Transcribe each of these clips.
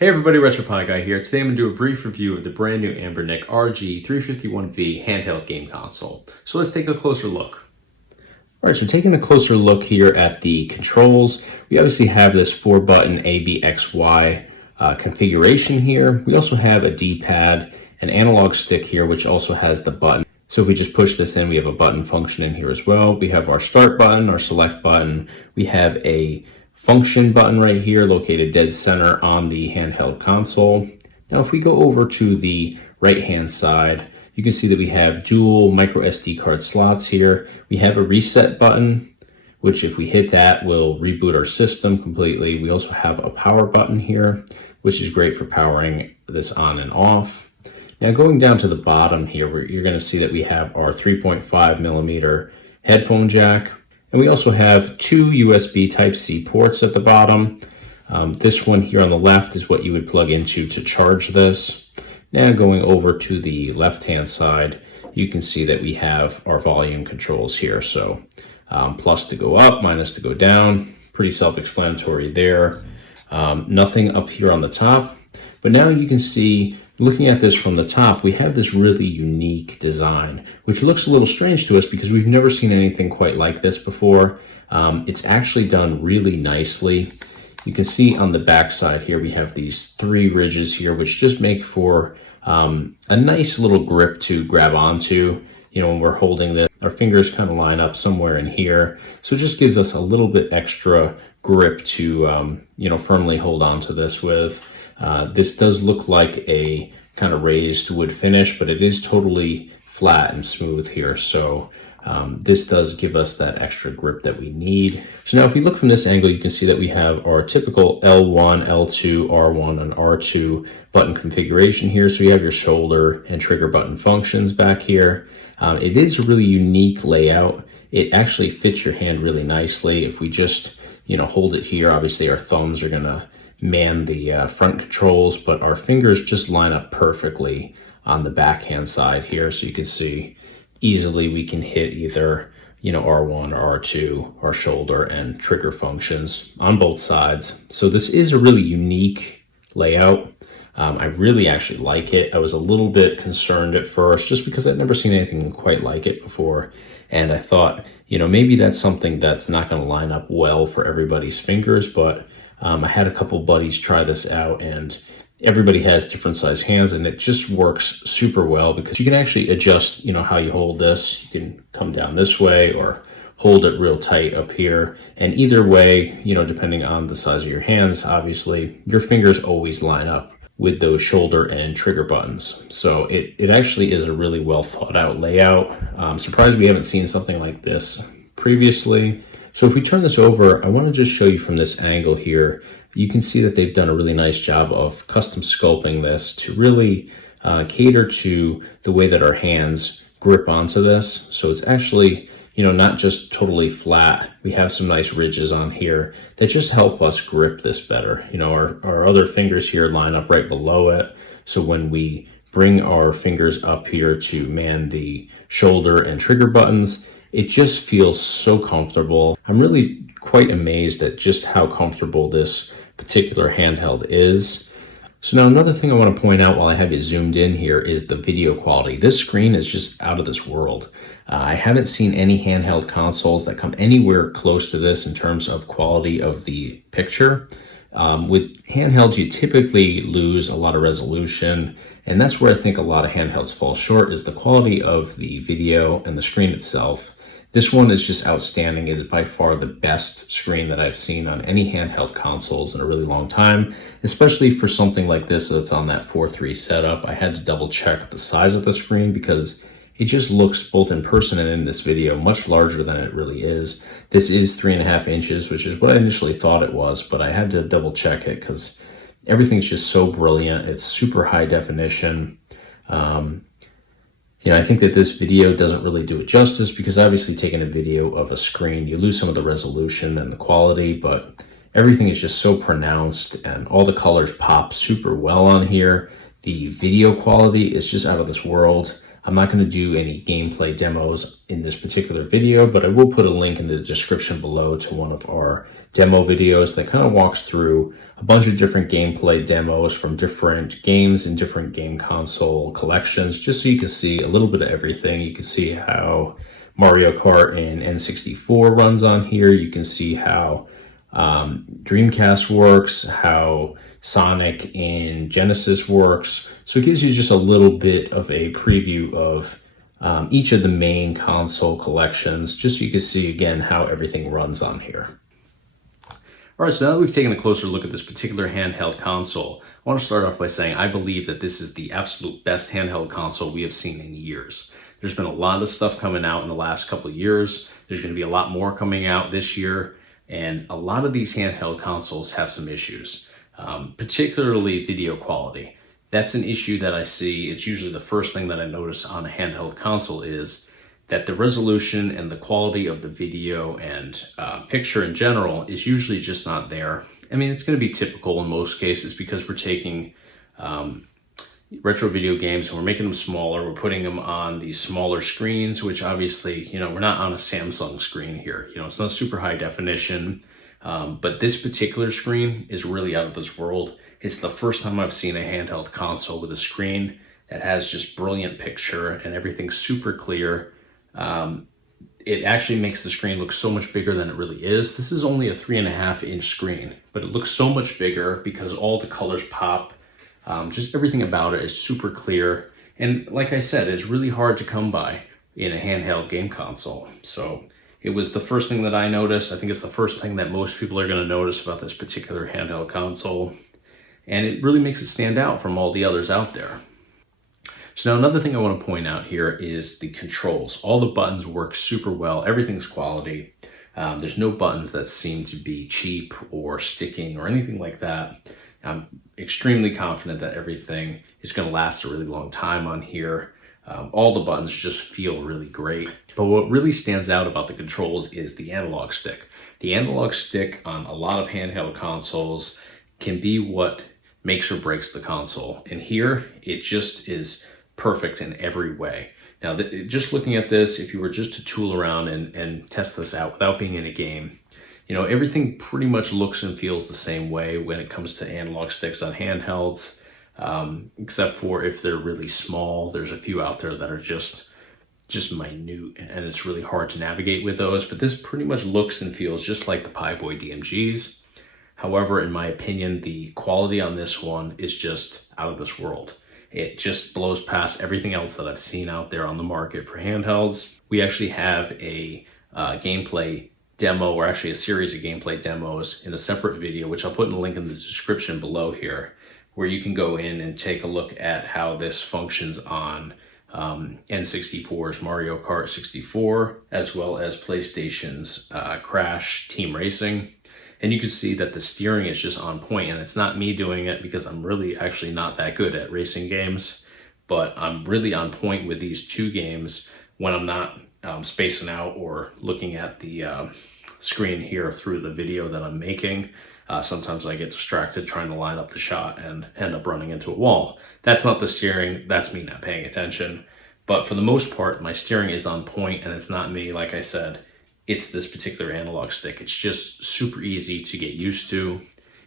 Hey everybody, RetroPie Guy here. Today I'm going to do a brief review of the brand new Anbernic RG351V Handheld game console. So let's take a closer look. Alright, so taking a closer look here at the controls, we obviously have this 4-button ABXY configuration here. We also have a D-pad, an analog stick here, which also has the button. So if we just push this in, we have a button function in here as well. We have our start button, our select button. We have a function button right here located dead center on the handheld console. Now if we go over to the right hand side, you can see that we have dual micro SD card slots here. We have a reset button, which if we hit that will reboot our system completely. We also have a power button here, which is great for powering this on and off. Now going down to the bottom here, you're going to see that we have our 3.5mm headphone jack. And we also have two USB Type-C ports at the bottom. This one here on the left is what you would plug into to charge this. Now going over to the left-hand side, you can see that we have our volume controls here. So plus to go up, minus to go down, pretty self-explanatory there. Nothing up here on the top. But now you can see, looking at this from the top, we have this really unique design, which looks a little strange to us because we've never seen anything quite like this before. It's actually done really nicely. You can see on the back side here, we have these 3 ridges here, which just make for a nice little grip to grab onto. You know, when we're holding this, our fingers kind of line up somewhere in here. So it just gives us a little bit extra grip to, firmly hold on to this with. This does look like a kind of raised wood finish, but it is totally flat and smooth here. So this does give us that extra grip that we need. So now if we look from this angle, you can see that we have our typical L1, L2, R1, and R2 button configuration here. So you have your shoulder and trigger button functions back here. It is a really unique layout. It actually fits your hand really nicely. If we just, hold it here, obviously our thumbs are gonna man the front controls, but our fingers just line up perfectly on the backhand side here. So you can see easily we can hit either, R1 or R2, our shoulder and trigger functions on both sides. So this is a really unique layout. I really actually like it. I was a little bit concerned at first just because I'd never seen anything quite like it before. And I thought, maybe that's something that's not going to line up well for everybody's fingers, but I had a couple buddies try this out and everybody has different size hands and it just works super well because you can actually adjust, how you hold this. You can come down this way or hold it real tight up here. And either way, depending on the size of your hands, obviously, your fingers always line up with those shoulder and trigger buttons. So it actually is a really well thought out layout. I'm surprised we haven't seen something like this previously. So if we turn this over, I want to just show you from this angle here, you can see that they've done a really nice job of custom sculpting this to really cater to the way that our hands grip onto this. So it's actually, not just totally flat. We have some nice ridges on here that just help us grip this better. Our other fingers here line up right below it. So when we bring our fingers up here to man the shoulder and trigger buttons, it just feels so comfortable. I'm really quite amazed at just how comfortable this particular handheld is. So now another thing I want to point out while I have it zoomed in here is the video quality. This screen is just out of this world. I haven't seen any handheld consoles that come anywhere close to this in terms of quality of the picture. With handhelds, you typically lose a lot of resolution, and that's where I think a lot of handhelds fall short, is the quality of the video and the screen itself. This one is just outstanding. It is by far the best screen that I've seen on any handheld consoles in a really long time, especially for something like this that's on that 4.3 setup. I had to double check the size of the screen because it just looks, both in person and in this video, much larger than it really is. This is 3.5 inches, which is what I initially thought it was, but I had to double check it because everything's just so brilliant. It's super high definition. I think that this video doesn't really do it justice because obviously taking a video of a screen, you lose some of the resolution and the quality, but everything is just so pronounced and all the colors pop super well on here. The video quality is just out of this world. I'm not going to do any gameplay demos in this particular video, but I will put a link in the description below to one of our demo videos that kind of walks through a bunch of different gameplay demos from different games and different game console collections, just so you can see a little bit of everything. You can see how Mario Kart in N64 runs on here. You can see how Dreamcast works, how Sonic in Genesis works. So it gives you just a little bit of a preview of each of the main console collections, just so you can see again how everything runs on here. All right, so now that we've taken a closer look at this particular handheld console, I want to start off by saying I believe that this is the absolute best handheld console we have seen in years. There's been a lot of stuff coming out in the last couple of years. There's going to be a lot more coming out this year, and a lot of these handheld consoles have some issues, particularly video quality. That's an issue that I see. It's usually the first thing that I notice on a handheld console is that the resolution and the quality of the video and picture in general is usually just not there. I mean, it's going to be typical in most cases because we're taking retro video games and we're making them smaller. We're putting them on these smaller screens, which obviously, we're not on a Samsung screen here. It's not super high definition, but this particular screen is really out of this world. It's the first time I've seen a handheld console with a screen that has just brilliant picture and everything's super clear. It actually makes the screen look so much bigger than it really is. This is only a 3.5-inch screen, but it looks so much bigger because all the colors pop. Just everything about it is super clear. And like I said, it's really hard to come by in a handheld game console. So it was the first thing that I noticed. I think it's the first thing that most people are going to notice about this particular handheld console. And it really makes it stand out from all the others out there. So now another thing I want to point out here is the controls. All the buttons work super well. Everything's quality. There's no buttons that seem to be cheap or sticking or anything like that. I'm extremely confident that everything is going to last a really long time on here. All the buttons just feel really great. But what really stands out about the controls is the analog stick. The analog stick on a lot of handheld consoles can be what makes or breaks the console. And here, it just is perfect in every way. Now, just looking at this, if you were just to tool around and test this out without being in a game, everything pretty much looks and feels the same way when it comes to analog sticks on handhelds, except for if they're really small. There's a few out there that are just minute, and it's really hard to navigate with those. But this pretty much looks and feels just like the Pi Boy DMGs. However, in my opinion, the quality on this one is just out of this world. It just blows past everything else that I've seen out there on the market for handhelds. We actually have a gameplay demo, or actually a series of gameplay demos in a separate video, which I'll put in the link in the description below here, where you can go in and take a look at how this functions on N64's Mario Kart 64, as well as PlayStation's Crash Team Racing. And you can see that the steering is just on point, and it's not me doing it because I'm really actually not that good at racing games, but I'm really on point with these two games when I'm not spacing out or looking at the screen here through the video that I'm making. Sometimes I get distracted trying to line up the shot and end up running into a wall. That's not the steering, that's me not paying attention. But for the most part, my steering is on point, and it's not me, like I said. It's this particular analog stick. It's just super easy to get used to.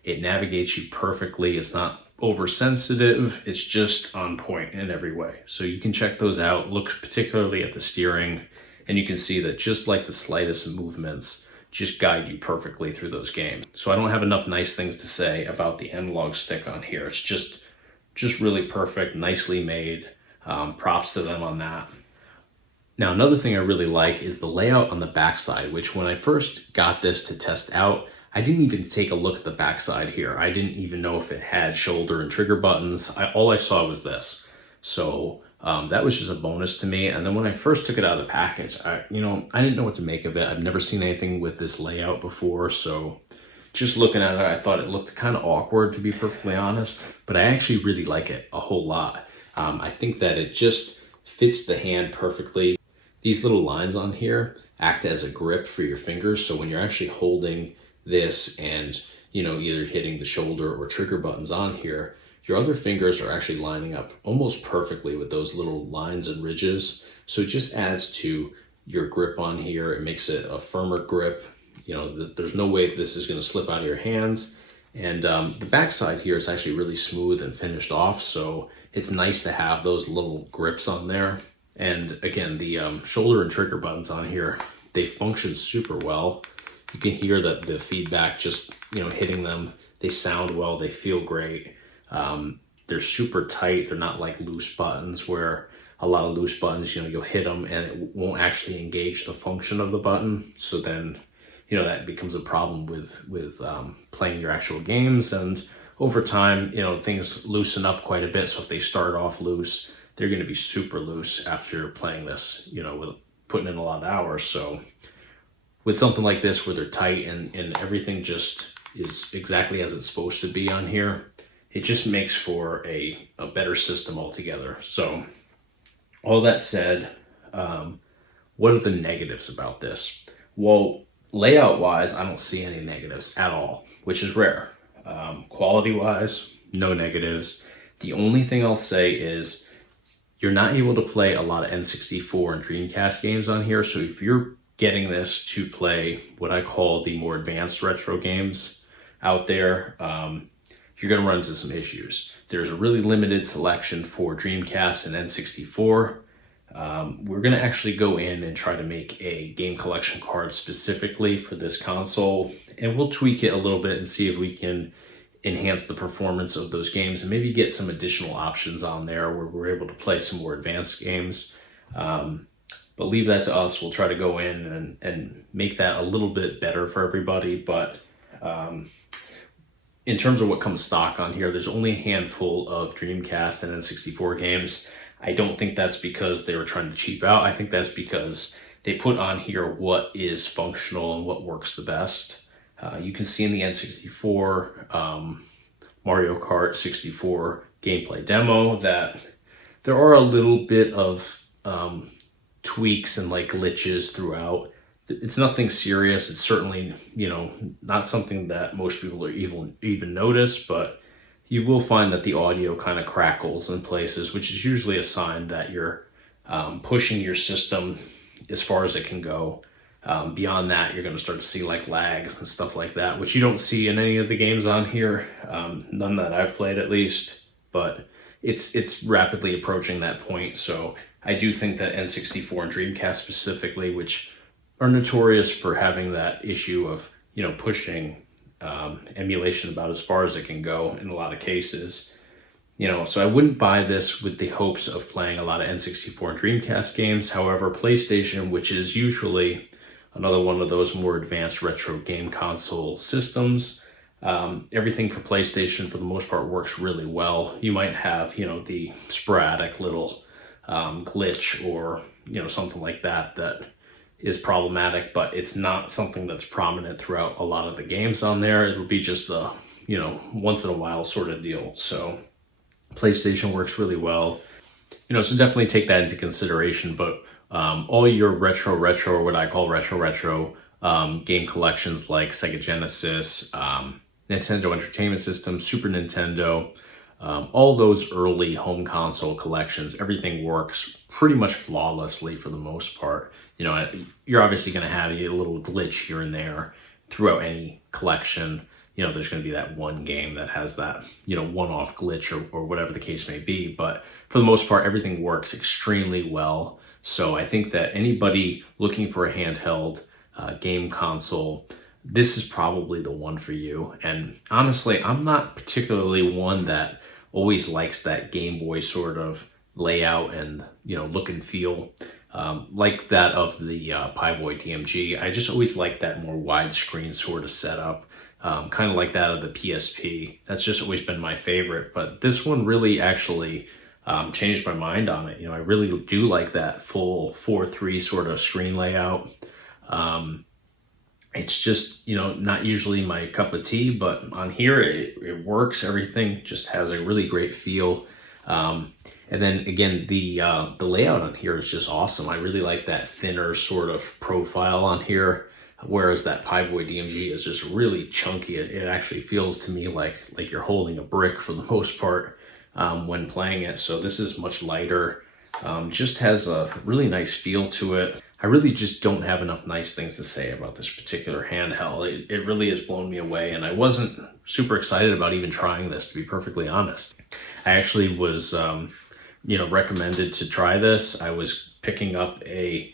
It navigates you perfectly. It's not oversensitive. It's just on point in every way. So you can check those out. Look particularly at the steering, and you can see that just like the slightest movements just guide you perfectly through those games. So I don't have enough nice things to say about the analog stick on here. It's just really perfect, nicely made. Props to them on that. Now, another thing I really like is the layout on the backside, which when I first got this to test out, I didn't even take a look at the backside here. I didn't even know if it had shoulder and trigger buttons. All I saw was this. So that was just a bonus to me. And then when I first took it out of the package, I didn't know what to make of it. I've never seen anything with this layout before. So just looking at it, I thought it looked kind of awkward, to be perfectly honest. But I actually really like it a whole lot. I think that it just fits the hand perfectly. These little lines on here act as a grip for your fingers. So when you're actually holding this and, either hitting the shoulder or trigger buttons on here, your other fingers are actually lining up almost perfectly with those little lines and ridges. So it just adds to your grip on here. It makes it a firmer grip. You know, there's no way this is going to slip out of your hands. And the backside here is actually really smooth and finished off, so it's nice to have those little grips on there. And again, the shoulder and trigger buttons on here, they function super well. You can hear that the feedback just, you know, hitting them. They sound well, they feel great. They're super tight. They're not like loose buttons where a lot of loose buttons, you know, you'll hit them and it won't actually engage the function of the button. So then, you know, that becomes a problem with playing your actual games. And over time, you know, things loosen up quite a bit. So if they start off loose, they're going to be super loose after playing this, you know, with putting in a lot of hours. So with something like this where they're tight and everything just is exactly as it's supposed to be on here, it just makes for a better system altogether. So all that said, what are the negatives about this? Well, layout wise, I don't see any negatives at all, which is rare. Quality wise, no negatives. The only thing I'll say is you're not able to play a lot of N64 and Dreamcast games on here. So if you're getting this to play what I call the more advanced retro games out there, you're going to run into some issues. There's a really limited selection for Dreamcast and N64. We're going to actually go in and try to make a game collection card specifically for this console, and we'll tweak it a little bit and see if we can enhance the performance of those games and maybe get some additional options on there where we're able to play some more advanced games. But leave that to us. We'll try to go in and make that a little bit better for everybody. But in terms of what comes stock on here, there's only a handful of Dreamcast and N64 games. I don't think that's because they were trying to cheap out. I think that's because they put on here what is functional and what works the best. You can see in the N64 Mario Kart 64 gameplay demo that there are a little bit of tweaks and like glitches throughout. It's nothing serious. It's certainly, you know, not something that most people are even notice, but you will find that the audio kind of crackles in places, which is usually a sign that you're pushing your system as far as it can go. Beyond that, you're going to start to see like lags and stuff like that, which you don't see in any of the games on here, none that I've played at least, but it's rapidly approaching that point. So I do think that N64 and Dreamcast specifically, which are notorious for having that issue of, you know, pushing emulation about as far as it can go in a lot of cases, you know, so I wouldn't buy this with the hopes of playing a lot of N64 and Dreamcast games. However, PlayStation, which is usually another one of those more advanced retro game console systems, everything for PlayStation for the most part works really well. You might have, you know, the sporadic little glitch or, you know, something like that is problematic, but it's not something that's prominent throughout a lot of the games on there. It'll be just a, you know, once in a while sort of deal. So PlayStation works really well, you know, so definitely take that into consideration. But all your retro, or what I call retro game collections like Sega Genesis, Nintendo Entertainment System, Super Nintendo, all those early home console collections, everything works pretty much flawlessly for the most part. You know, you're obviously going to have a little glitch here and there throughout any collection. You know, there's going to be that one game that has that, you know, one-off glitch or whatever the case may be. But for the most part, everything works extremely well. So I think that anybody looking for a handheld game console, this is probably the one for you. And honestly, I'm not particularly one that always likes that Game Boy sort of layout and, you know, look and feel like that of the Pieboy DMG. I just always like that more widescreen sort of setup, kind of like that of the PSP. That's just always been my favorite. But this one really actually changed my mind on it. You know, I really do like that full 4:3 sort of screen layout. It's just, you know, not usually my cup of tea, but on here it works. Everything just has a really great feel. And then again, the layout on here is just awesome. I really like that thinner sort of profile on here, whereas that Pieboy DMG is just really chunky. It actually feels to me like you're holding a brick for the most part when playing it. So this is much lighter, just has a really nice feel to it. I really just don't have enough nice things to say about this particular handheld. It really has blown me away, and I wasn't super excited about even trying this, to be perfectly honest. I actually was, recommended to try this. I was picking up a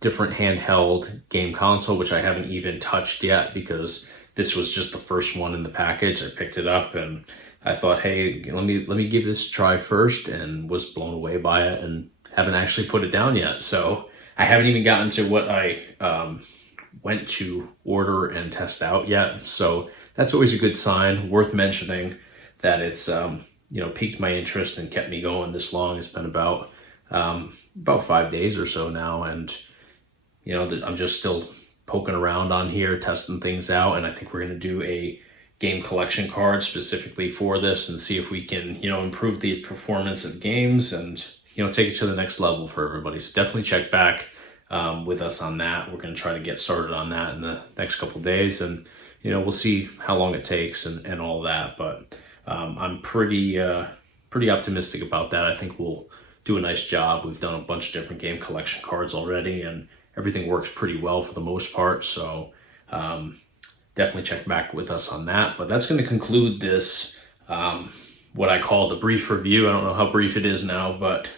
different handheld game console, which I haven't even touched yet because this was just the first one in the package. I picked it up and I thought, hey, let me give this a try first, and was blown away by it and haven't actually put it down yet. So I haven't even gotten to what I went to order and test out yet. So that's always a good sign. Worth mentioning that it's piqued my interest and kept me going this long. It's been about 5 days or so now, and I'm just still poking around on here, testing things out, and I think we're going to do a game collection card specifically for this and see if we can improve the performance of games and take it to the next level for everybody. So definitely check back with us on that. We're going to try to get started on that in the next couple of days, and we'll see how long it takes and all that. But I'm pretty optimistic about that. I think we'll do a nice job. We've done a bunch of different game collection cards already, and everything works pretty well for the most part. So definitely check back with us on that. But that's going to conclude this, what I call the brief review. I don't know how brief it is now, but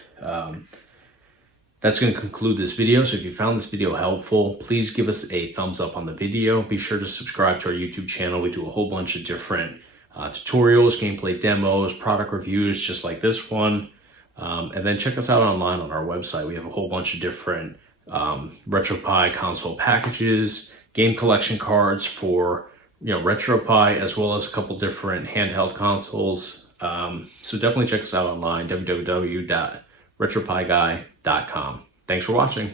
that's going to conclude this video. So if you found this video helpful, please give us a thumbs up on the video. Be sure to subscribe to our YouTube channel. We do a whole bunch of different tutorials, gameplay demos, product reviews, just like this one. And then check us out online on our website. We have a whole bunch of different RetroPie console packages, game collection cards for RetroPie, as well as a couple different handheld consoles. So definitely check us out online, www.retropieguy.com. Thanks for watching.